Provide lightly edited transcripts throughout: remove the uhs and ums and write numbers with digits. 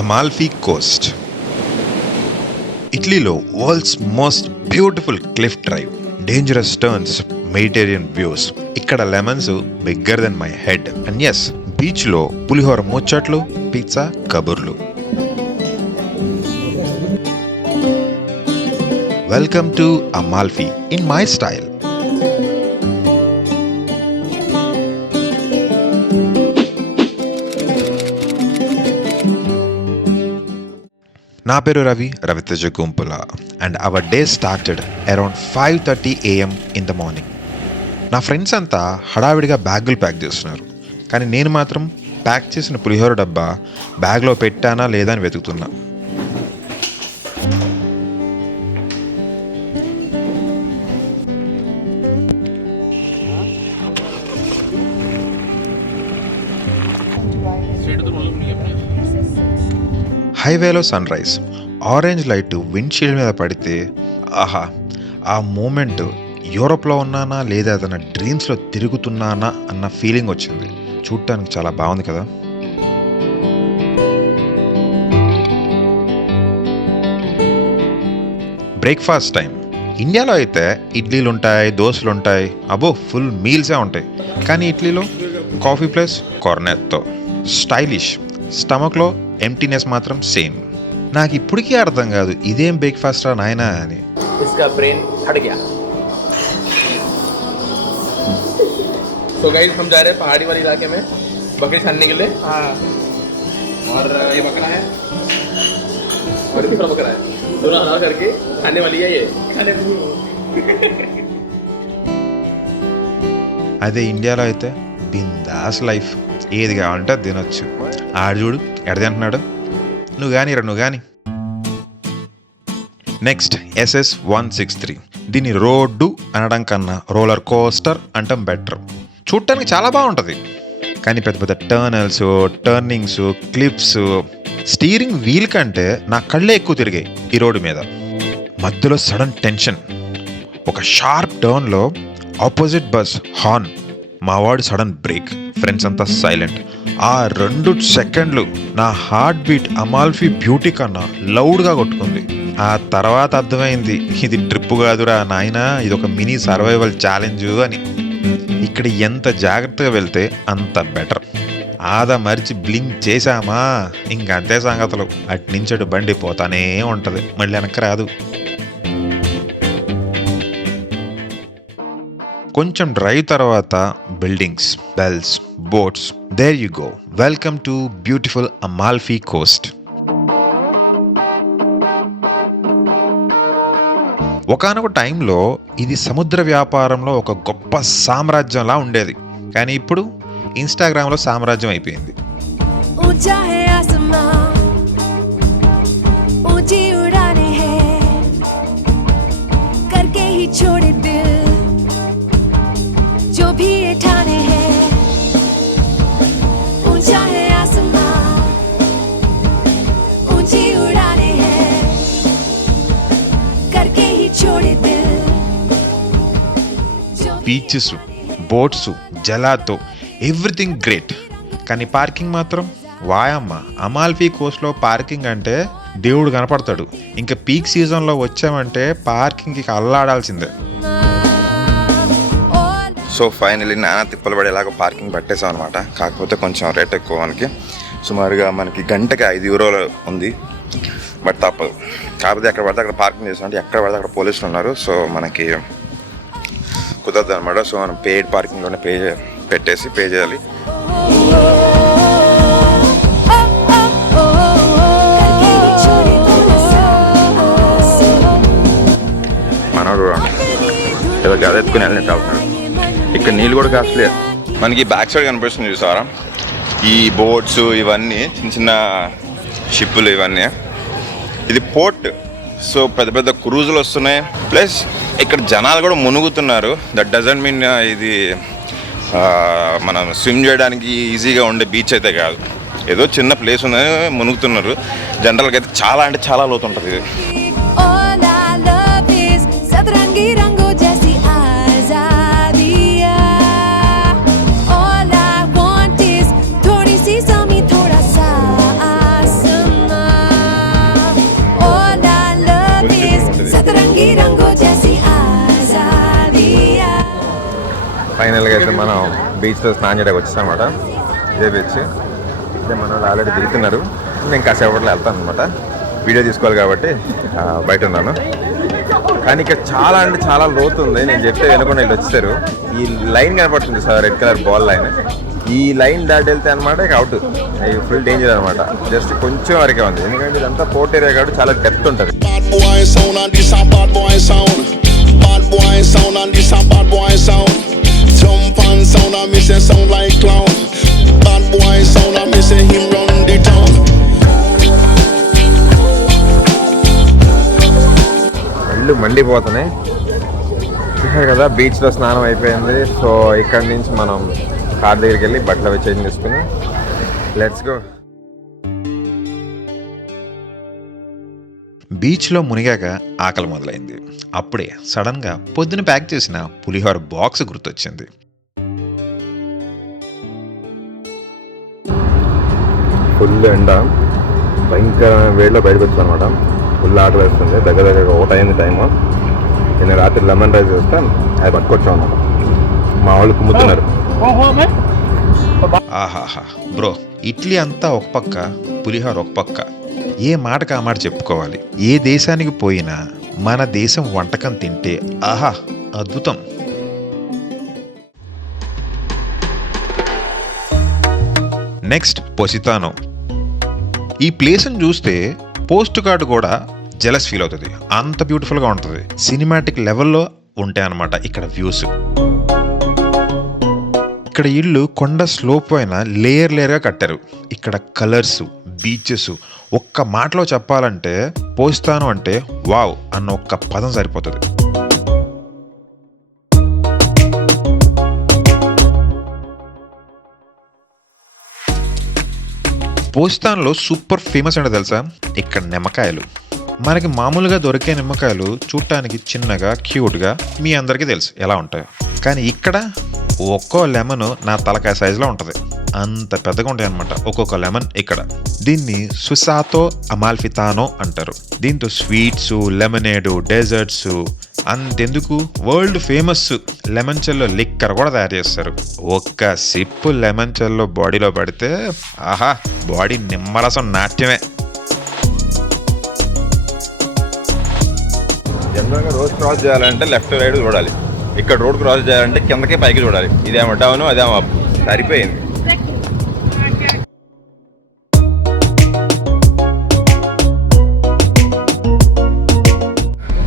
అమాల్ఫీ coast. ఇటలీలో world's most beautiful cliff drive, dangerous turns, Mediterranean views. ఇక్కడ lemons bigger than my head. And yes, బీచ్లో పులిహోర ముచ్చట్లు, pizza కబుర్లు. Welcome to Amalfi in my style. నా పేరు Raviteja Gumpula, and our day started around 5:30 AM in the morning. నా friends అంతా హడావిడిగా బ్యాగులు ప్యాక్ చేస్తున్నారు, కానీ నేను మాత్రం ప్యాక్ చేసిన పులిహోర డబ్బా బ్యాగ్లో పెట్టానా లేదా అని వెతుకుతున్నా. హైవేలో sunrise, orange light windshield మీద పడితే ఆహా, ఆ మూమెంట్ యూరోప్లో ఉన్నానా లేదా తన డ్రీమ్స్లో తిరుగుతున్నానా అన్న ఫీలింగ్ వచ్చింది. చూడటానికి చాలా బాగుంది కదా. Breakfast time. ఇండియాలో అయితే ఇడ్లీలు ఉంటాయి, దోశలు ఉంటాయి, అబో ఫుల్ మీల్సే ఉంటాయి. కానీ ఇడ్లీలో కాఫీ ప్లస్ కార్నెట్తో స్టైలిష్, స్టమక్లో ఎంప్టీనెస్ మాత్రం సేమ్. నాకు ఇప్పటికీ అర్థం కాదు ఇదేం బ్రేక్ఫాస్ట్ రా నాయనా అని. तो गाइस हम जा रहे हैं पहाड़ी वाले इलाके में बकरी छानने के लिए. और ये बकरा है और ये दूसरा बकरा है, दोनों हला करके खाने वाली है ये. అదే ఇండియాలో అయితే బిందాస్ లైఫ్, ఏది కావాలంటే అది తినొచ్చు. ఆడు చూడు ఎడ తింటున్నాడు, నువ్వు కానీ. Next SS163. దీన్ని రోడ్డు అనడం కన్నా రోలర్ కోస్టర్ అంటాం బెటర్. చూడటానికి చాలా బాగుంటుంది, కానీ పెద్ద పెద్ద టర్నింగ్స్, క్లిప్స్, స్టీరింగ్ వీల్ కంటే నా కళ్ళే ఎక్కువ తిరిగాయి ఈ రోడ్డు మీద. మధ్యలో సడన్ టెన్షన్, ఒక షార్ప్ టర్న్లో ఆపోజిట్ బస్ హార్న్, మావాడు సడన్ బ్రేక్, ఫ్రెండ్స్ అంతా సైలెంట్. ఆ 2 సెకండ్లు నా హార్ట్ బీట్ అమాల్ఫీ బ్యూటీ కన్నా లౌడ్గా కొట్టుకుంది. ఆ తర్వాత అర్థమైంది ఇది ట్రిప్ కాదురా నాయనా, ఇది ఒక మినీ సర్వైవల్ ఛాలెంజ్ అని. ఇక్కడ ఎంత జాగ్రత్తగా వెళ్తే అంత బెటర్. ఆదా మరిచి బ్లింక్ చేశామా ఇంకంతే సంగతులు. అట్నుంచడు బండి పోతానే ఉంటుంది, మళ్ళీ వెనక్కి రాదు. కొంచెం డ్రైవ్ తర్వాత buildings, bells, boats. There you go. Welcome to beautiful Amalfi coast. ఒకానొక టైంలో ఇది సముద్ర వ్యాపారంలో ఒక గొప్ప సామ్రాజ్యంలా ఉండేది, కానీ ఇప్పుడు ఇన్స్టాగ్రామ్లో సామ్రాజ్యం అయిపోయింది. Beaches, boats, gelato everything great. కానీ పార్కింగ్ మాత్రం వాయమ్మ. అమాల్ఫీ కోస్ట్లో పార్కింగ్ అంటే దేవుడు కనపడతాడు. ఇంకా పీక్ సీజన్లో వచ్చామంటే పార్కింగ్కి అల్లాడాల్సిందే. సో ఫైనలీ నానా తిప్పలు పడేలాగా పార్కింగ్ పట్టేసాం అనమాట. కాకపోతే కొంచెం రేట్ ఎక్కువ మనకి, సుమారుగా మనకి గంటకి €5 ఉంది. బట్ తప్పదు. కాకపోతే ఎక్కడ పడితే అక్కడ పార్కింగ్ చేసామంటే ఎక్కడ పడితే అక్కడ పోలీసులు ఉన్నారు. సో మనకి కుదరదు అనమాట. సో మనం పెయిడ్ పార్కింగ్లోనే పెట్టేసి పే చేయాలి. మనోడు ఏదో గద ఎత్తుకుని వెళ్ళినట్టు అవుతున్నాడు. ఇక్కడ నీళ్ళు కూడా కాస్ట్లీ. మనకి బ్యాక్ సైడ్ కనిపిస్తుంది చూసారా, ఈ బోట్స్ ఇవన్నీ చిన్న చిన్న షిప్పులు ఇవన్నీ. ఇది పోర్ట్. సో పెద్ద పెద్ద క్రూజులు వస్తున్నాయి, ప్లస్ ఇక్కడ జనాలు కూడా మునుగుతున్నారు. దట్ డజంట్ మీన్ ఇది మనం స్విమ్ చేయడానికి ఈజీగా ఉండే బీచ్ అయితే కాదు. ఏదో చిన్న ప్లేస్ ఉందని మునుగుతున్నారు. జనరల్గా అయితే చాలా అంటే చాలా లోతు ఉంటుంది ఇది. ఫైనల్గా అయితే మనం బీచ్లో స్నానం చేయడానికి వచ్చేసాం అనమాట. ఇదే బీచ్. ఇదే మన వాళ్ళు ఆల్రెడీ దిగుతున్నారు. నేను కాసేపట్లో వెళ్తాను అనమాట. వీడియో తీసుకోవాలి కాబట్టి బయట ఉన్నాను. కానీ ఇక్కడ చాలా అంటే చాలా లోతు ఉంది. నేను చెప్తే వినకుండా వీళ్ళు వచ్చారు. ఈ లైన్ కనపడుతుంది sir, red colour ball line. ఈ లైన్ దాటి వెళ్తే అనమాట ఇక అవుట్, ఫుల్ డేంజర్ అనమాట. జస్ట్ కొంచెం వరకే ఉంది, ఎందుకంటే ఇదంతా పోర్ట్ ఏరియా కాబట్టి చాలా డెప్త్ ఉంటుంది. ఇల్లు మండిపోతున్నాయి. చూసారు కదా, బీచ్లో స్నానం అయిపోయింది. సో ఇక్కడ నుంచి మనం కార్ దగ్గరికి వెళ్ళి బట్టలు అవి చేంజ్ చేసుకుని లెట్స్ గో. బీచ్లో మునిగాక ఆకలి మొదలైంది. అప్పుడే సడన్గా పొద్దున ప్యాక్ చేసిన పులిహోర బాక్స్ గుర్తొచ్చింది. ఫుల్ ఎండ, భయంకరమైన వేడిలో బయటకు వచ్చాను అనమాట. ఫుల్ ఆకలి వేస్తుంది. దగ్గర దగ్గర 1 అయింది టైము. నేను రాత్రి లెమన్ రైస్ చేస్తే అది పట్టుకొచ్చాం అనమాట. మా వాళ్ళు కుమ్ముతున్నారు. ఆహాహా బ్రో, ఇడ్లీ అంతా ఒక పక్క, పులిహోర ఒక పక్క. ఏ మాటకు ఆ మాట చెప్పుకోవాలి. ఏ దేశానికి పోయినా మన దేశం వంటకం తింటే ఆహా అద్భుతం. నెక్స్ట్ పొసితానో. ఈ ప్లేస్ని చూస్తే పోస్ట్ కార్డు కూడా జెలస్ ఫీల్ అవుతుంది. అంత బ్యూటిఫుల్గా ఉంటుంది. సినిమాటిక్ లెవెల్లో ఉంటాయి అన్నమాట ఇక్కడ వ్యూస్. ఇక్కడ ఇల్లు కొండ స్లోప్ పైన లేయర్ లేయర్గా కట్టారు. ఇక్కడ కలర్స్, బీచెస్, ఒక్క మాటలో చెప్పాలంటే పోస్తాను అంటే వావ్ అన్న ఒక్క పదం సరిపోతుంది. పోస్తాన్లో సూపర్ ఫేమస్ అంటే తెలుసా, ఇక్కడ నిమ్మకాయలు. మనకి మామూలుగా దొరికే నిమ్మకాయలు చూడటానికి చిన్నగా క్యూట్గా మీ అందరికీ తెలుసు ఎలా ఉంటాయో. కానీ ఇక్కడ ఒక్కో లెమన్ నా తలకాయ సైజులో ఉంటుంది. అంత పెద్దగా ఉంటాయి అనమాట ఒక్కొక్క లెమన్ ఇక్కడ. దీన్ని సుసాతో అమాల్ఫితానో అంటారు. దీంతో స్వీట్స్, లెమనేడు, డెజర్ట్స్, అంతెందుకు వరల్డ్ ఫేమస్ లెమన్ చెల్లో లిక్కర్ కూడా తయారు చేస్తారు. ఒక్క సిప్పు లెమన్ చెల్లో బాడీలో పడితే ఆహా బాడీ నిమ్మరసం నాట్యమే. జనరల్గా రోడ్ క్రాస్ చేయాలంటే లెఫ్ట్ రైట్ చూడాలి. ఇక్కడ రోడ్ క్రాస్ చేయాలంటే కిందకి పైకి చూడాలి. ఇదేమో డౌన్, అదేమో అప్. సరిపోయింది.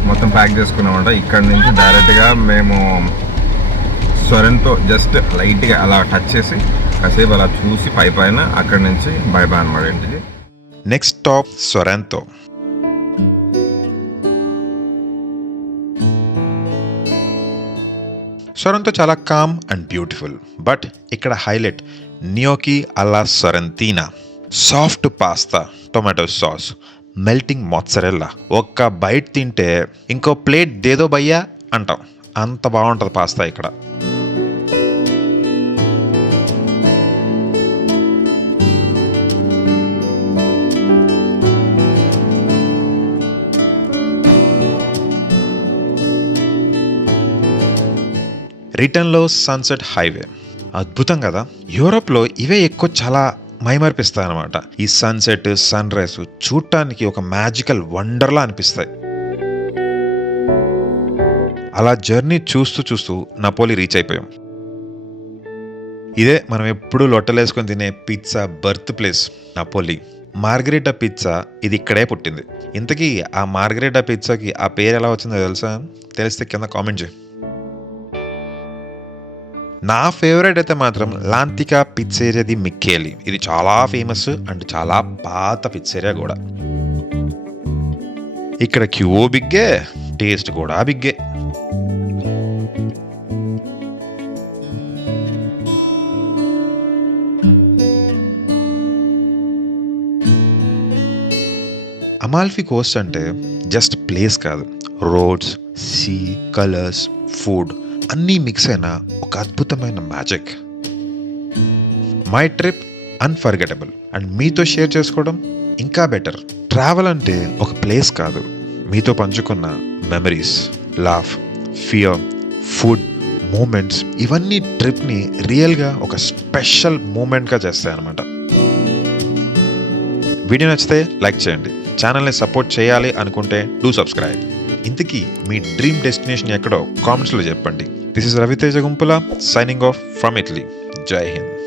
మొత్తం ప్యాక్ చేసుకున్నామంట. ఇక్కడ నుంచి డైరెక్ట్గా మేము సొరెంతో జస్ట్ లైట్గా అలా టచ్ చేసి కాసేపు అలా చూసి పైన అక్కడి నుంచి బై బై అనమాట ఇంటికి. Next stop Sorrento. సొరెంతో చాలా కామ్ అండ్ బ్యూటిఫుల్. బట్ ఇక్కడ highlight gnocchi alla sorrentina, soft pasta, tomato sauce, melting mozzarella. ఒక్క బైట్ తింటే ఇంకో ప్లేట్ దేదో భయ్యా అంటాం. అంత బాగుంటుంది పాస్తా ఇక్కడ. రిటర్న్లో సన్సెట్ హైవే అద్భుతం కదా. యూరోప్లో ఇవే ఎక్కువ చాలా మైమర్పిస్తాయి అనమాట. ఈ సన్సెట్, సన్ రైజ్ చూడటానికి ఒక మ్యాజికల్ వండర్లా అనిపిస్తాయి. అలా జర్నీ చూస్తూ చూస్తూ నపోలి రీచ్ అయిపోయాం. ఇదే మనం ఎప్పుడు లొట్టలేసుకొని తినే pizza birth place Napoli. Margherita pizza ఇది ఇక్కడే పుట్టింది. ఇంతకీ ఆ మార్గరిటా పిజ్జాకి ఆ పేరు ఎలా వచ్చిందో తెలుసా? తెలిస్తే కింద కామెంట్ చేయి. నా ఫేవరెట్ అయితే మాత్రం లాంతికా పిజ్జేరియా ది మిక్కేలి. ఇది చాలా ఫేమస్ అండ్ చాలా పాత పిజ్జేరియా కూడా. ఇక్కడ క్యూ బిగ్గే, టేస్ట్ కూడా బిగ్గే. అమాల్ఫీ కోస్ట్ అంటే జస్ట్ ప్లేస్ కాదు, రోడ్స్, సీ, కలర్స్, ఫుడ్ అన్నీ మిక్స్ అయిన ఒక అద్భుతమైన magic. My trip unforgettable and మీతో షేర్ చేసుకోవడం ఇంకా బెటర్. ట్రావెల్ అంటే ఒక ప్లేస్ కాదు, మీతో పంచుకున్న memories, laugh, fear, food, moments ఇవన్నీ ట్రిప్ని రియల్గా ఒక స్పెషల్ మూమెంట్గా చేస్తాయి అన్నమాట. వీడియో నచ్చితే లైక్ చేయండి, ఛానల్ని సపోర్ట్ చేయాలి అనుకుంటే డూ సబ్స్క్రైబ్. ఇంతకీ మీ డ్రీమ్ డెస్టినేషన్ ఎక్కడో కామెంట్స్లో చెప్పండి. This is Raviteja Gumpula signing off from Italy. జై హింద్.